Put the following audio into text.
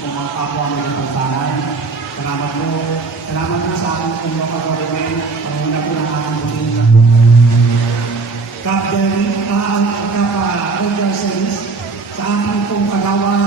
kung mga kapwa mo ng pagtanay. Salamat po. Salamat po sa aking kong mga government. Panguna po ng aking buting. Captain, Roger Service, sa aking pong kagawan